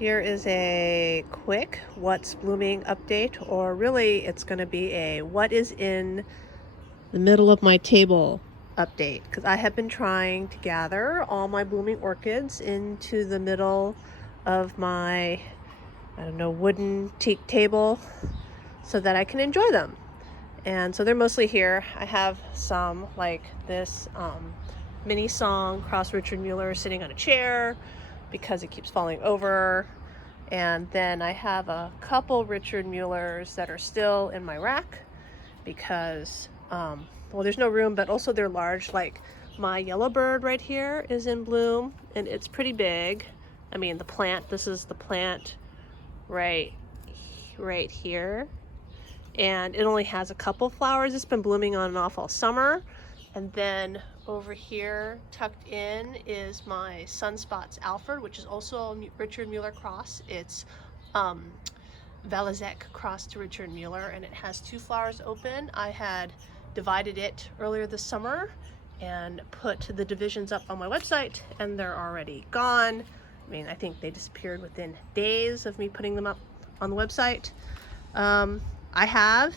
Here is a quick what's blooming update, or really it's going to be a what is in the middle of my table update, because I have been trying to gather all my blooming orchids into the middle of my, I don't know, wooden teak table so that I can enjoy them. And so they're mostly here. I have some like this mini song cross Richard Mueller sitting on a chair because it keeps falling over. And then I have a couple Richard Muellers that are still in my rack because, well, there's no room, but also they're large. Like my yellow bird right here is in bloom and it's pretty big. I mean, the plant, this is the plant right here. And it only has a couple flowers. It's been blooming on and off all summer. And then over here, tucked in, is my Sunspots Alfred, which is also a Richard Mueller cross. It's Valazek cross to Richard Mueller, and it has two flowers open. I had divided it earlier this summer and put the divisions up on my website, and they're already gone. I mean, I think they disappeared within days of me putting them up on the website. I have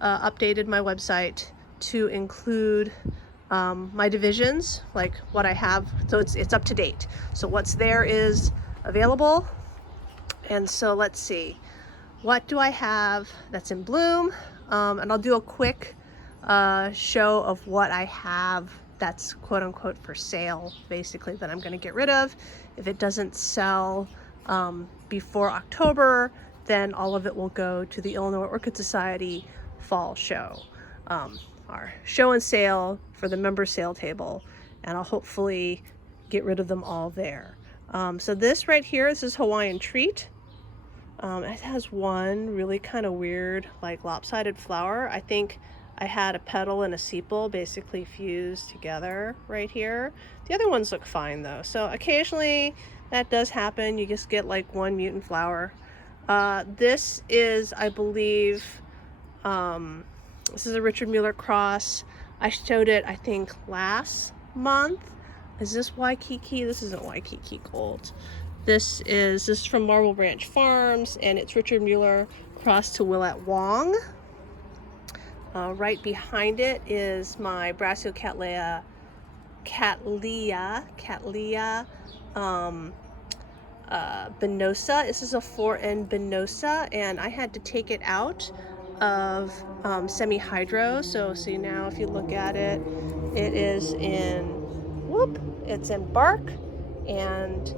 updated my website to include my divisions, like what I have, so it's up to date. So what's there is available. And so let's see, what do I have that's in bloom? And I'll do a quick show of what I have that's quote unquote for sale, basically, that I'm going to get rid of. If it doesn't sell before October, then all of it will go to the Illinois Orchid Society fall show, our show and sale for the member sale table, and I'll hopefully get rid of them all there. So this right here, this is Hawaiian Treat. It has one really kind of weird, like lopsided flower. I think I had a petal and a sepal basically fused together right here. The other ones look fine though. So occasionally that does happen. You just get like one mutant flower. This is, I believe, this is a Richard Mueller cross. I showed it, I think, last month. Is this Waikiki? This isn't Waikiki Gold. This is from Marble Branch Farms, and it's Richard Mueller cross to Willette Wong. Right behind it is my Brassiocattleya Benosa. This is a 4N Benosa, and I had to take it out of semi-hydro. So see now, if you look at it, it is in, it's in bark, and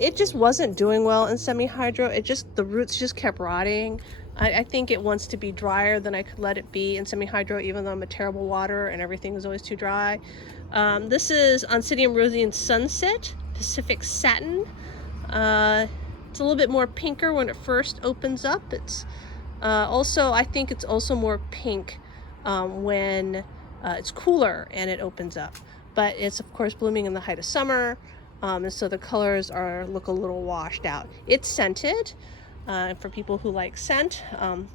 it just wasn't doing well in semi-hydro. The roots just kept rotting. I think it wants to be drier than I could let it be in semi-hydro, even though I'm a terrible water and everything is always too dry. This is Oncidium Rosian Sunset, Pacific Satin. It's a little bit more pinker when it first opens up. It's also, I think it's also more pink when it's cooler and it opens up. But it's of course blooming in the height of summer, and so the colors look a little washed out. It's scented. For people who like scent,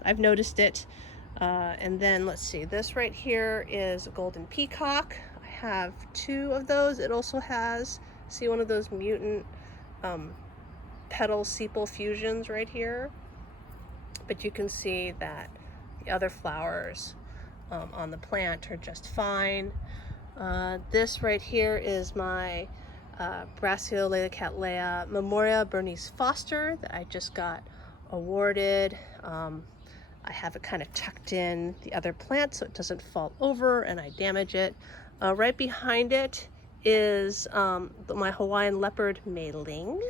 I've noticed it. And then let's see, this right here is a golden peacock. I have two of those. It also has, see, one of those mutant petal sepal fusions right here. But you can see that the other flowers on the plant are just fine. This right here is my Brassiocattleya Memoria Bernice Foster that I just got awarded. I have it kind of tucked in the other plant so it doesn't fall over and I damage it. Right behind it is my Hawaiian Leopard Mei Ling.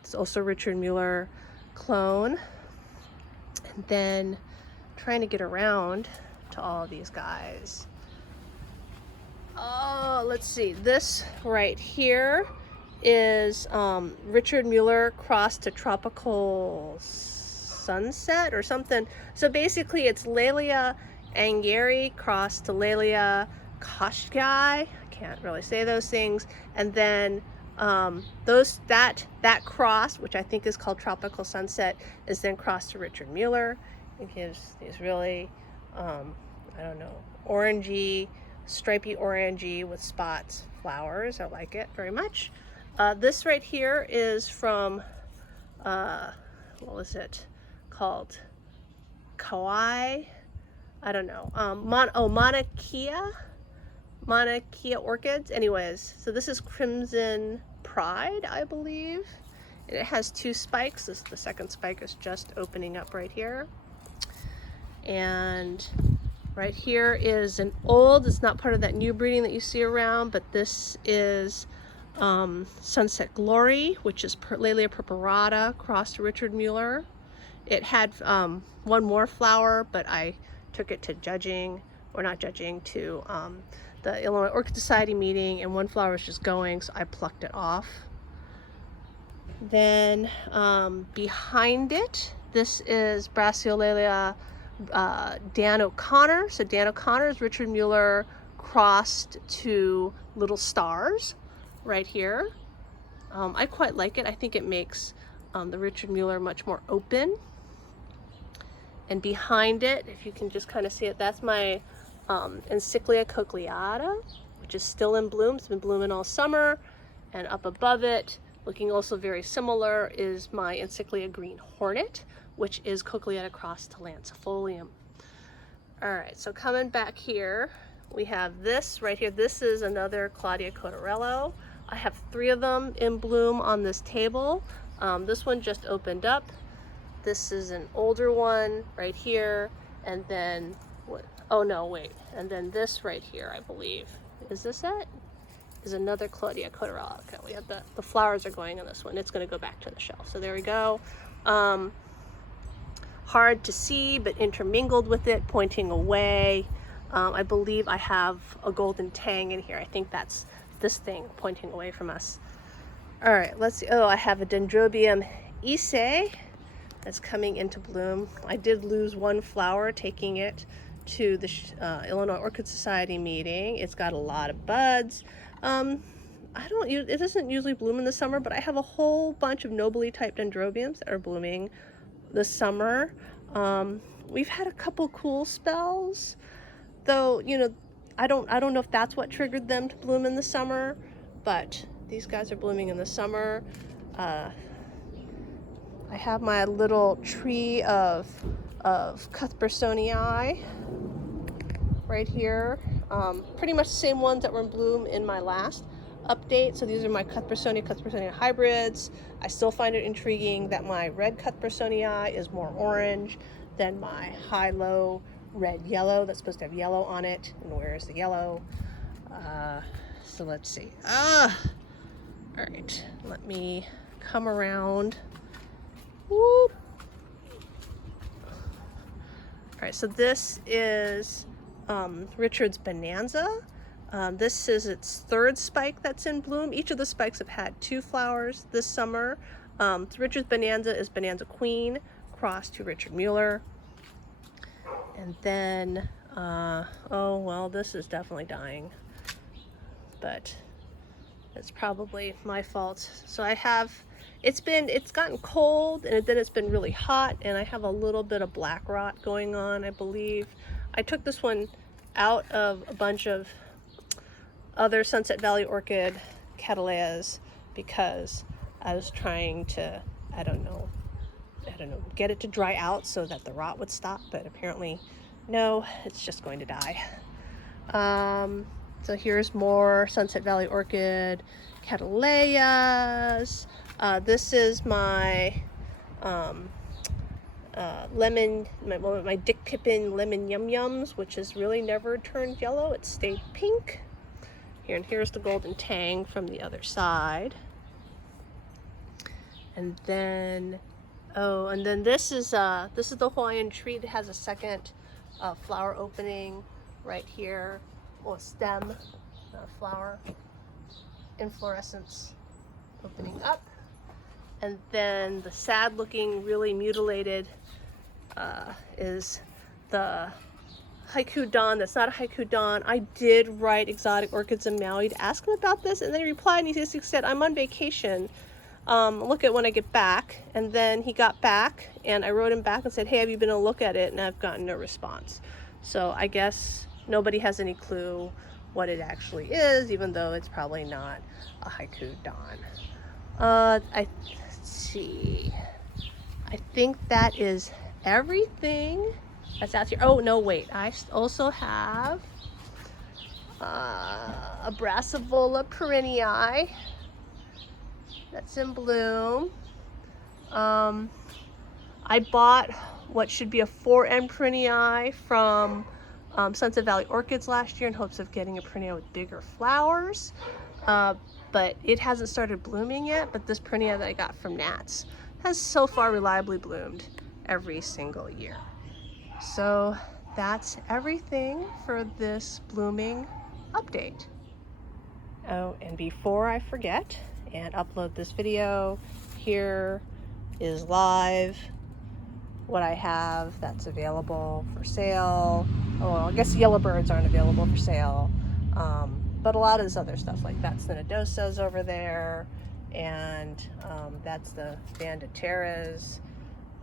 It's also Richard Mueller clone. And then trying to get around to all of these guys. Oh, let's see, this right here is Richard Mueller crossed to Tropical Sunset or something. So basically it's Laelia Angeri crossed to Laelia Koshkai. I can't really say those things. And then that cross, which I think is called Tropical Sunset, is then crossed to Richard Mueller. It gives these really, I don't know, orangey, stripy orangey with spots flowers. I like it very much. This right here is from, what was it called? Kauai? I don't know. Mauna Kea Orchids. Anyways, so this is Crimson Pride, I believe. And it has 2 spikes. The second spike is just opening up right here. And right here is an old, it's not part of that new breeding that you see around, but this is Sunset Glory, which is Laelia purpurata crossed to Richard Mueller. It had 1 more flower, but I took it to judging, or not judging, to the Illinois Orchid Society meeting, and 1 flower was just going, so I plucked it off. Then behind it, this is Brachyolalia Dan O'Connor. So Dan O'Connor is Richard Mueller crossed to Little Stars right here. I quite like it. I think it makes the Richard Mueller much more open. And behind it, if you can just kind of see it, that's my Encyclia cochleata, which is still in bloom. It's been blooming all summer. And up above it, looking also very similar, is my Encyclia green hornet, which is cochleata crossed to lancifolium. All right, so coming back here, we have this right here. This is another Claudia Cotarello. I have 3 of them in bloom on this table. This one just opened up. This is an older one right here, and then what? Oh no, wait. And then this right here, I believe. Is this it? Is another Claudia Cotarello. Okay, we have the flowers are going on this one. It's going to go back to the shelf. So there we go. Hard to see, but intermingled with it, pointing away. I believe I have a golden tang in here. I think that's this thing pointing away from us. All right, let's see. Oh, I have a Dendrobium Issei that's coming into bloom. I did lose 1 flower taking it to the Illinois Orchid Society meeting. It's got a lot of buds. It doesn't usually bloom in the summer, but I have a whole bunch of nobly typed dendrobiums that are blooming this summer. We've had a couple cool spells, though, you know, I don't know if that's what triggered them to bloom in the summer, but these guys are blooming in the summer. I have my little tree of Cuthbertsonii right here. Pretty much the same ones that were in bloom in my last update. So these are my Cuthbertsonia hybrids. I still find it intriguing that my red Cuthbertsonii is more orange than my high-low red-yellow that's supposed to have yellow on it. And where's the yellow? So let's see. All right, let me come around. Whoop. All right, so this is Richard's Bonanza. This is its 3rd spike that's in bloom. Each of the spikes have had 2 flowers this summer. Richard's Bonanza is Bonanza Queen crossed to Richard Mueller. And then, oh, well, this is definitely dying, but it's probably my fault. So I have, it's gotten cold, and then it's been really hot, and I have a little bit of black rot going on, I believe. I took this one out of a bunch of other Sunset Valley Orchid Cattleyas because I was trying to, I don't know, get it to dry out so that the rot would stop, but apparently no, it's just going to die. So here's more Sunset Valley Orchid Cattleyas. This is my my Dick Pippin Lemon Yum Yums, which has really never turned yellow. It stayed pink. Here, and here's the golden tang from the other side. And then, oh, and then this is the Hawaiian tree that has a second flower opening right here, or stem, flower, inflorescence opening up. And then the sad looking, really mutilated is the Haiku Dawn. That's not a Haiku Dawn. I did write Exotic Orchids in Maui to ask him about this, and then he replied and he just said, I'm on vacation. Look at when I get back. And then he got back, and I wrote him back and said, hey, have you been able to look at it? And I've gotten no response. So I guess nobody has any clue what it actually is, even though it's probably not a Haiku Dawn. Let's see. I think that is everything that's out here. Oh, no, wait. I also have a Brassavola perenniae that's in bloom. I bought what should be a 4N perenniae from Sunset Valley Orchids last year in hopes of getting a perennial with bigger flowers. But it hasn't started blooming yet, but this perennial that I got from Nats has so far reliably bloomed every single year. So that's everything for this blooming update. Oh, and before I forget and upload this video, here is live what I have that's available for sale. Oh, I guess yellowbirds aren't available for sale. But a lot of this other stuff, like that's the Nodosas over there, and that's the Banditeras.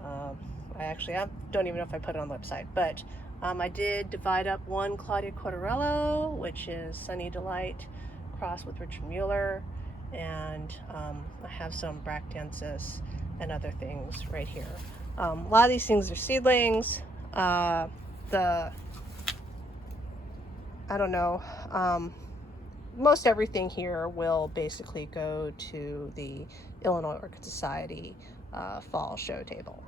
I don't even know if I put it on the website, but I did divide up one Claudia Cottarello, which is Sunny Delight, crossed with Richard Mueller, and I have some Bractensis and other things right here. A lot of these things are seedlings. I don't know. Most everything here will basically go to the Illinois Orchid Society fall show table.